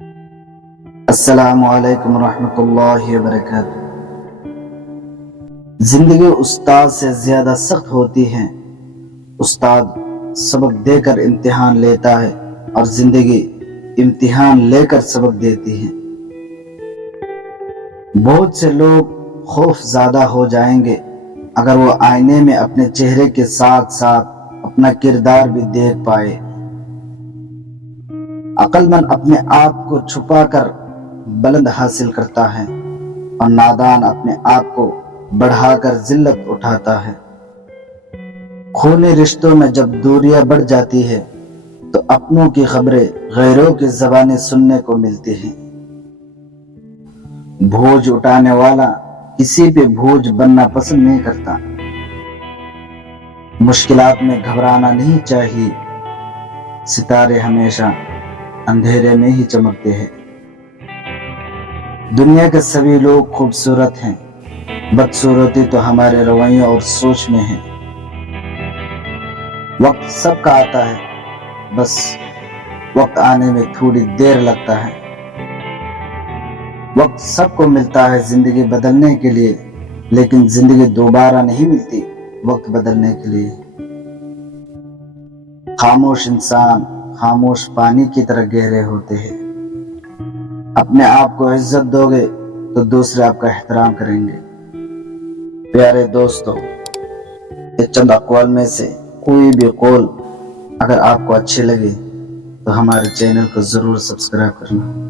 السلام علیکم ورحمۃ اللہ وبرکاتہ۔ زندگی استاد سے زیادہ سخت ہوتی ہے۔ استاد سبق دے کر امتحان لیتا ہے اور زندگی امتحان لے کر سبق دیتی ہے۔ بہت سے لوگ خوف زدہ ہو جائیں گے اگر وہ آئینے میں اپنے چہرے کے ساتھ ساتھ اپنا کردار بھی دیکھ پائے۔ عقل مند اپنے آپ کو چھپا کر بلند حاصل کرتا ہے اور نادان اپنے آپ کو بڑھا کر ذلت اٹھاتا ہے۔ خونی رشتوں میں جب دوریاں بڑھ جاتی ہے تو اپنوں کی خبریں غیروں کی زبانیں سننے کو ملتی ہیں۔ بوجھ اٹھانے والا کسی پہ بوجھ بننا پسند نہیں کرتا۔ مشکلات میں گھبرانا نہیں چاہیے، ستارے ہمیشہ اندھیرے میں ہی چمکتے ہیں۔ دنیا کے سبھی لوگ خوبصورت ہیں، بدصورتی تو ہمارے رویوں اور سوچ میں ہے۔ وقت سب کا آتا ہے، بس وقت آنے میں تھوڑی دیر لگتا ہے۔ وقت سب کو ملتا ہے زندگی بدلنے کے لیے، لیکن زندگی دوبارہ نہیں ملتی وقت بدلنے کے لیے۔ خاموش انسان خاموش پانی کی طرح گہرے ہوتے ہیں۔ اپنے آپ کو عزت دو گے تو دوسرے آپ کا احترام کریں گے۔ پیارے دوستو، یہ چند اقوال میں سے کوئی بھی قول اگر آپ کو اچھے لگے تو ہمارے چینل کو ضرور سبسکرائب کرنا۔